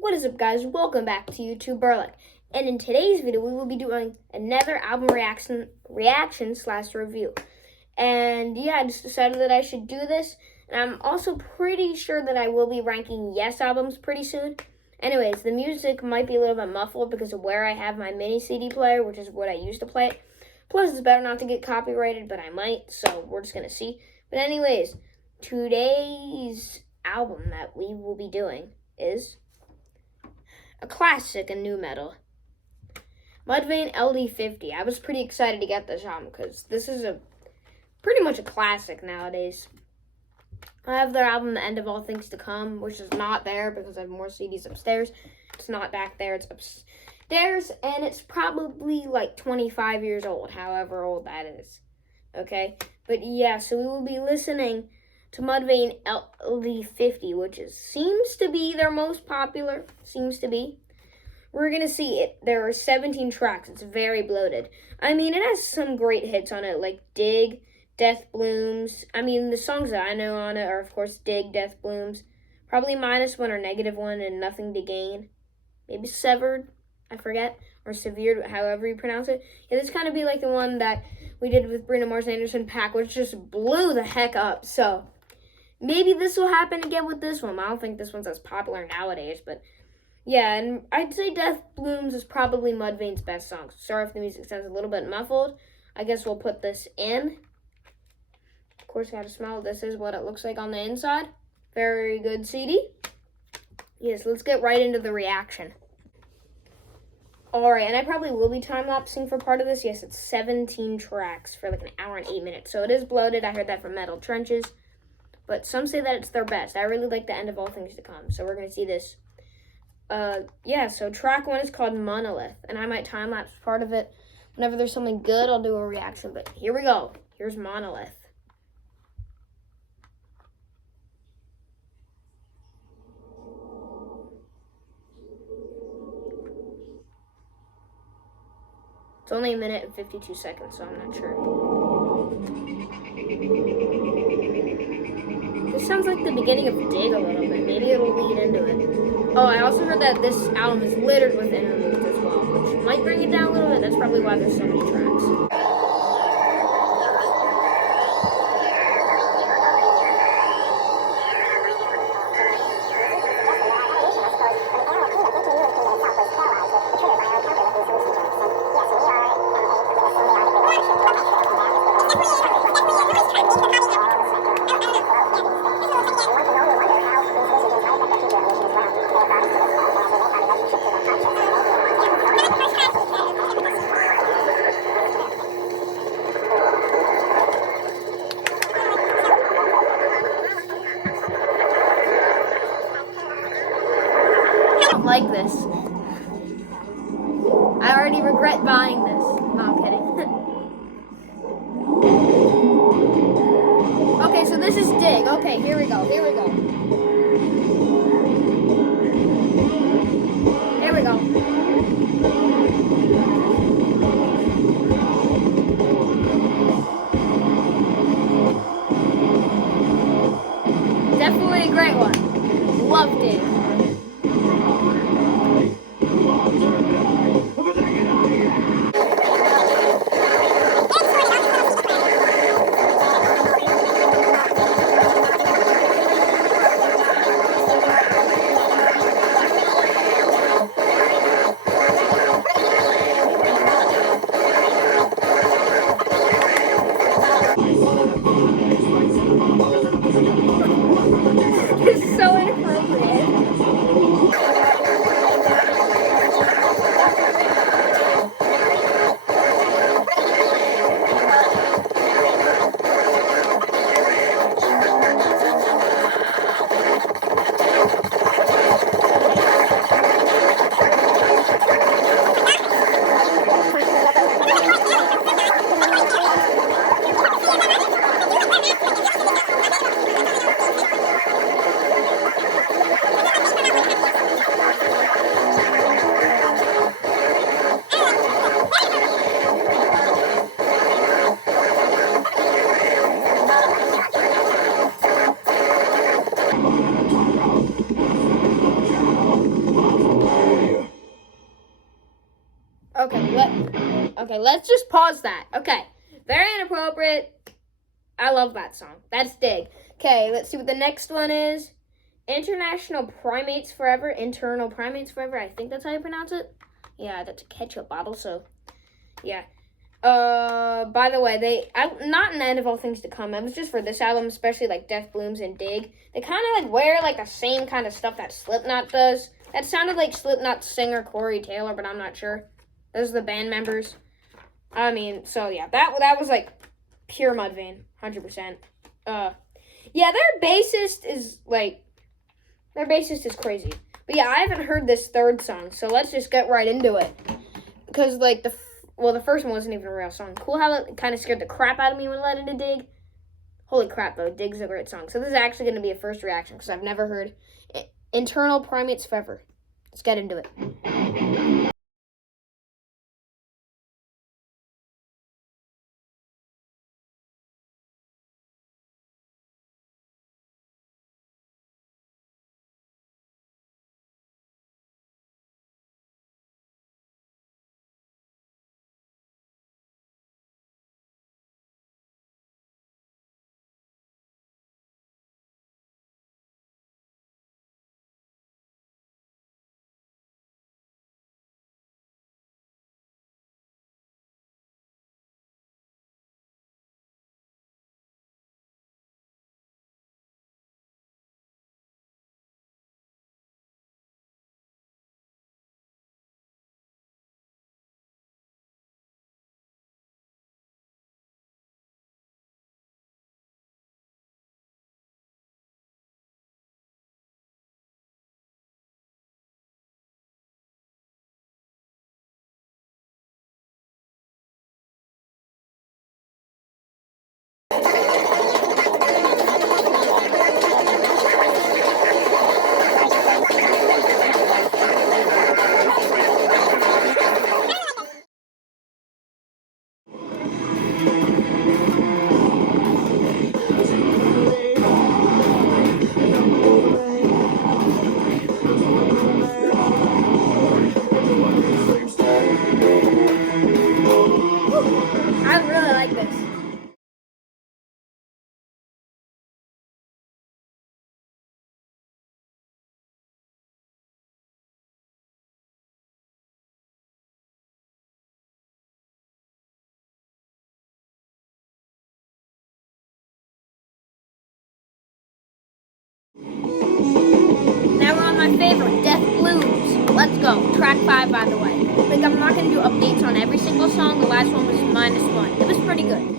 What is up, guys? Welcome back to YouTube Burlick. And in today's video, we will be doing another album reaction slash review. And yeah, I just decided that I should do this. And I'm also pretty sure that I will be ranking Yes albums pretty soon. Anyways, the music might be a little bit muffled because of where I have my mini CD player, which is what I used to play it. Plus, it's better not to get copyrighted, but I might, so we're just going to see. But anyways, today's album that we will be doing is a classic in nu metal, Mudvayne LD50. I was pretty excited to get this album because this is pretty much a classic nowadays. I have their album, The End of All Things to Come, which is not there because I have more CDs upstairs. It's not back there, it's upstairs, and it's probably like 25 years old, however old that is. Okay? But yeah, so we will be listening to Mudvayne LD50, which seems to be their most popular. Seems to be. We're going to see it. There are 17 tracks. It's very bloated. I mean, it has some great hits on it, like Dig, Death Blooms. I mean, the songs that I know on it are, of course, Dig, Death Blooms, probably -1 or -1, and Nothing to Gain. Maybe Severed, I forget, or Severed, however you pronounce it. Yeah, this kind of be like the one that we did with Bruno Mars Anderson .Paak, which just blew the heck up. So maybe this will happen again with this one. I don't think this one's as popular nowadays, but yeah, and I'd say Death Blooms is probably Mudvayne's best song. Sorry if the music sounds a little bit muffled. I guess we'll put this in. Of course, I gotta smell. This is what it looks like on the inside. Very good CD. Yes, let's get right into the reaction. Alright, and I probably will be time-lapsing for part of this. Yes, it's 17 tracks for like an hour and 8 minutes. So it is bloated. I heard that from Metal Trenches. But some say that it's their best. I really like The End of All Things to Come. So we're going to see this. Yeah, so track 1 is called Monolith. And I might time-lapse part of it. Whenever there's something good, I'll do a reaction. But here we go. Here's Monolith. It's only 1 minute and 52 seconds, so I'm not sure. This sounds like the beginning of Dig a little bit. Maybe it'll lead into it. Oh, I also heard that this album is littered with interludes as well, which might bring it down a little bit. That's probably why there's so many tracks. Like this. I already regret buying this. No, I'm kidding. Okay, so this is Dig. Okay, here we go. Here we go. Here we go. Definitely a great one. Loved it. It's so inappropriate. Okay, let's just pause that. Okay, very inappropriate. I love that song. That's dig. Okay, let's see what the next one is. Internal Primates Forever. I think that's how you pronounce it. Yeah, that's a ketchup bottle, so yeah. By the way, not in the end of all things to come. It was just for this album, especially like Death Blooms and Dig. They kind of like wear like the same kind of stuff that Slipknot does. That sounded like Slipknot singer Corey Taylor, but I'm not sure. Those are the band members. I mean, so yeah, that was like pure Mudvayne, 100%. Yeah, their bassist is crazy. But yeah, I haven't heard this third song, so let's just get right into it. Because like the first one wasn't even a real song. Cool how it kind of scared the crap out of me when I let into Dig. Holy crap, though, Dig's a great song. So this is actually going to be a first reaction because I've never heard Internal Primates Forever. Let's get into it. I really like this. Now we're on my favorite, Death Blooms. Let's go. Track 5, by the way. Like, I'm not going to do updates on every single song. The last one was -1. It was pretty good.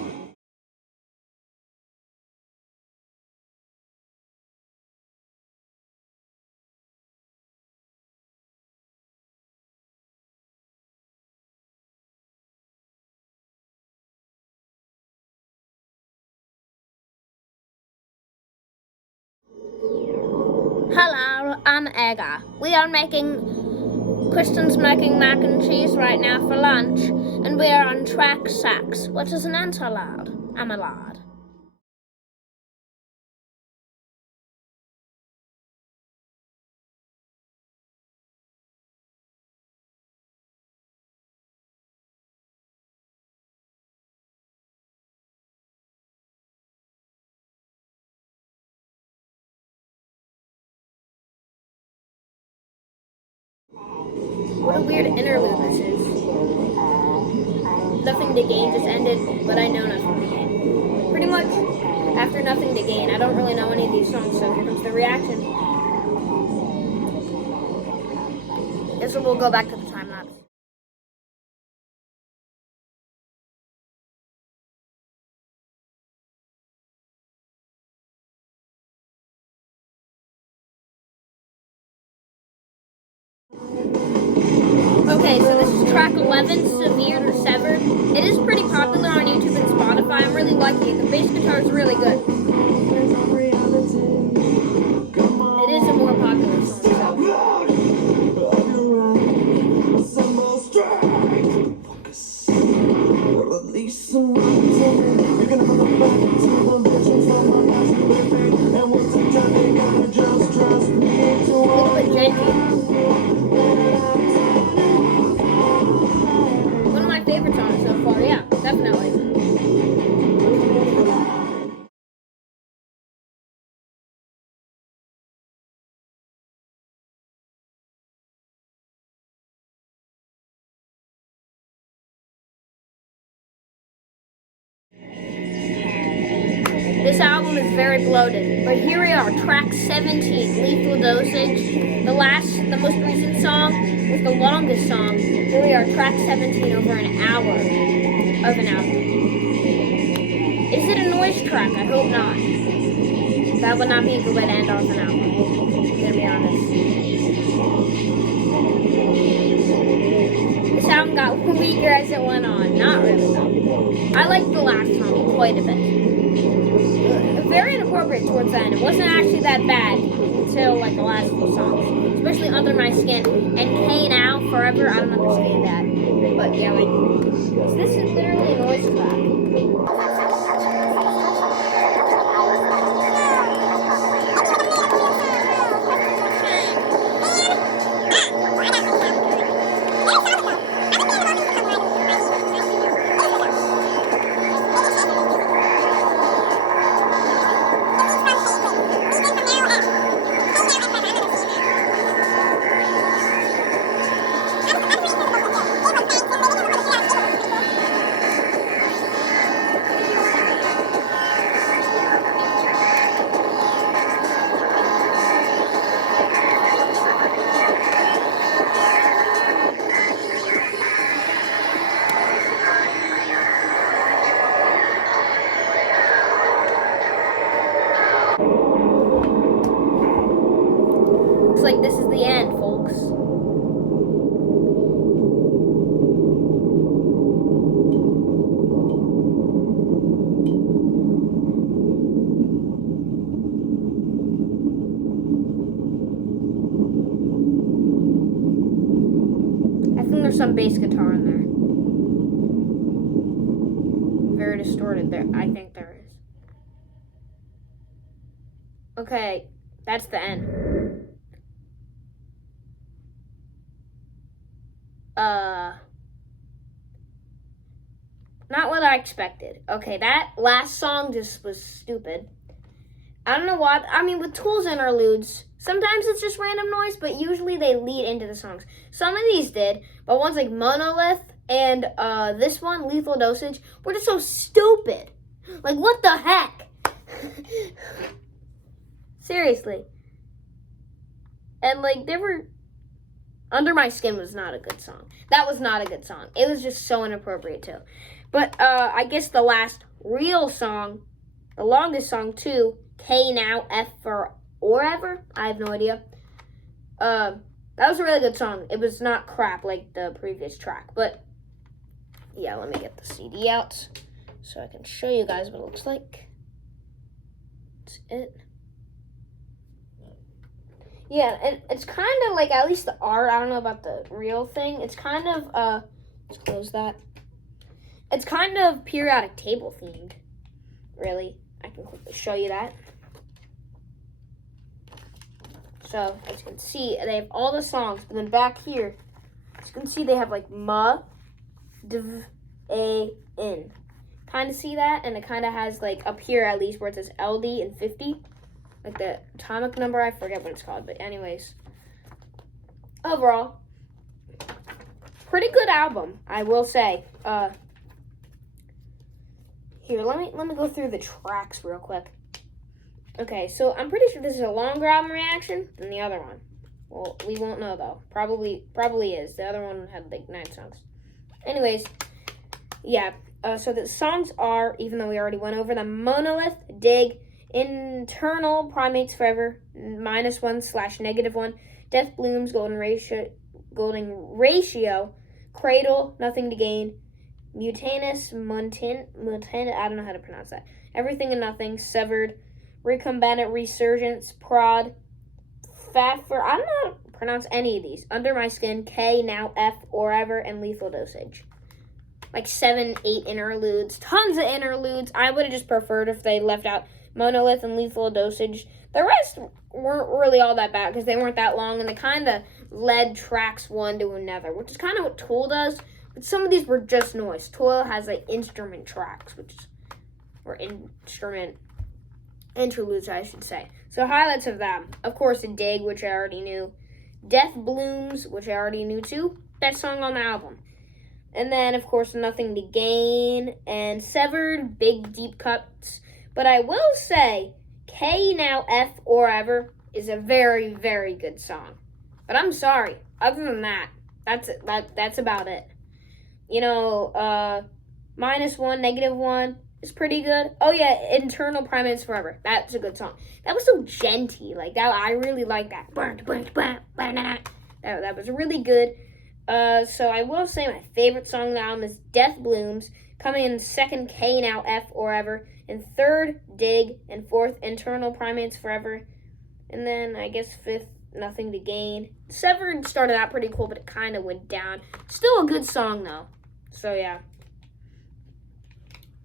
Hello, I'm Ega. Kristen's making mac and cheese right now for lunch, and we are on track 6, which is an interlude. I'm a lad. What a weird interlude this is. Nothing to Gain just ended, but I know Nothing to Gain. Pretty much, after Nothing to Gain, I don't really know any of these songs, so here comes the reaction. And so we'll go back to the time lapse. Okay, so this is track 11, Severe to Severed. It is pretty popular on YouTube and Spotify. I'm really liking it. The bass guitar is really good. It is a more popular song. Look at Gentle. One of my favorites on it. album is very bloated, but here we are, track 17, Lethal Dosage. The most recent song was the longest song. Here we are, track 17, over an hour of an album. Is it a noise track? I hope not. That would not be a good way to end off an album, I'm gonna be honest. This album got weaker as it went on. Not really though. I liked the last song quite a bit. Very inappropriate towards the end. It wasn't actually that bad until like the last few songs. Especially Under My Skin and K Now Forever. I don't understand that. But yeah, like this is literally a noise track. Looks like this is the end, folks. I think there's some bass guitar in there. Very distorted there. I think there is. Okay, that's the end. Not what I expected. Okay, that last song just was stupid. I don't know why. I mean, with Tool's interludes, sometimes it's just random noise, but usually they lead into the songs. Some of these did, but ones like Monolith and this one, Lethal Dosage, were just so stupid. Like, what the heck? Seriously. And, like, they were... Under My Skin was not a good song. That was not a good song. It was just so inappropriate, too. But I guess the last real song, the longest song, too, K Now, F for Forever. I have no idea. That was a really good song. It was not crap like the previous track. But, yeah, let me get the CD out so I can show you guys what it looks like. That's it. Yeah, and it's kind of like, at least the art, I don't know about the real thing. It's kind of, let's close that. It's kind of periodic table themed, really. I can quickly show you that. So, as you can see, they have all the songs, but then back here, as you can see, they have like Mudvayne. Kind of see that? And it kind of has like up here at least where it says LD and 50. Like the atomic number, I forget what it's called, but anyways. Overall, pretty good album, I will say. Here, let me go through the tracks real quick. Okay, so I'm pretty sure this is a longer album reaction than the other one. Well, we won't know though. Probably is. The other one had like 9 songs. Anyways, yeah. So the songs are, even though we already went over them, Monolith, Dig, Internal, Primates Forever, -1/-1, Death Blooms, Golden Ratio, Cradle, Nothing to Gain, Mutanus, Muntin, I don't know how to pronounce that, Everything and Nothing, Severed, Recombinant Resurgence, Prod, Faffer, I don't know how to pronounce any of these, Under My Skin, K Now, F, Forever, and Lethal Dosage. Like 7, 8 interludes, tons of interludes. I would have just preferred if they left out Monolith and Lethal Dosage. The rest weren't really all that bad because they weren't that long, and they kind of led tracks one to another, which is kind of what Tool does. But some of these were just noise. Tool has like instrument tracks, or instrument interludes, I should say. So highlights of them, of course, Dig, which I already knew. Death Blooms, which I already knew too. Best song on the album. And then, of course, Nothing to Gain and Severed, big deep cuts. But I will say, K Now F or Ever is a very, very good song. But I'm sorry. Other than that, that's about it. You know, -1, -1 is pretty good. Oh yeah, Internal Primates Forever. That's a good song. That was so genty. Like that, I really like that. That was really good. So I will say my favorite song on the album is Death Blooms, coming in second, K Now F or Ever, and third, Dig, and fourth, Internal Primates Forever, and then I guess fifth, Nothing to Gain. Severed started out pretty cool, but it kind of went down. Still a good song though. So yeah.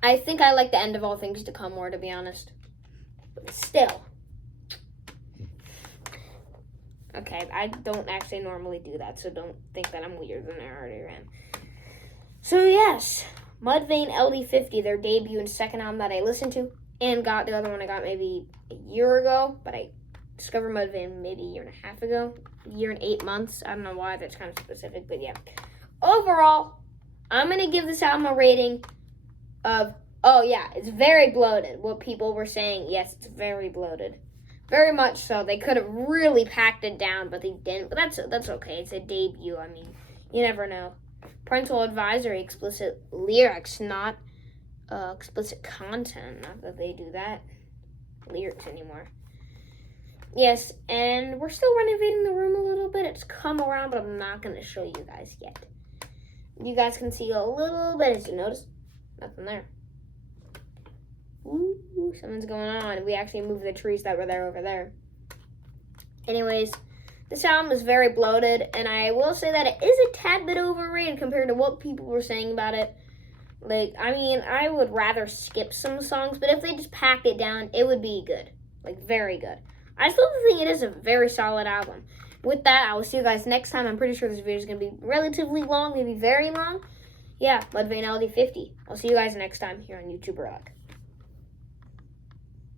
I think I like the End of All Things to Come more, to be honest. But still. Okay, I don't actually normally do that, so don't think that I'm weirder than I already am. So yes, Mudvayne LD50, their debut and second album that I listened to, and got the other one I got maybe a year ago, but I discovered Mudvayne maybe a year and a half ago, a year and 8 months. I don't know why, that's kind of specific, but yeah. Overall, I'm going to give this album a rating of, oh yeah, it's very bloated. What people were saying, yes, it's very bloated. Very much so. They could have really packed it down, but they didn't. But that's okay. It's a debut. I mean, you never know. Parental advisory, explicit lyrics, not explicit content. Not that they do that. Lyrics anymore. Yes, and we're still renovating the room a little bit. It's come around, but I'm not going to show you guys yet. You guys can see a little bit, as you notice. Nothing there. Ooh, something's going on. We actually moved the trees that were there over there. Anyways, this album is very bloated, and I will say that it is a tad bit overrated compared to what people were saying about it. Like, I mean, I would rather skip some songs, but if they just packed it down, it would be good. Like, very good. I still think it is a very solid album. With that, I will see you guys next time. I'm pretty sure this video is going to be relatively long, maybe very long. Yeah, Mudvayne LD50. I'll see you guys next time here on YouTube Rock.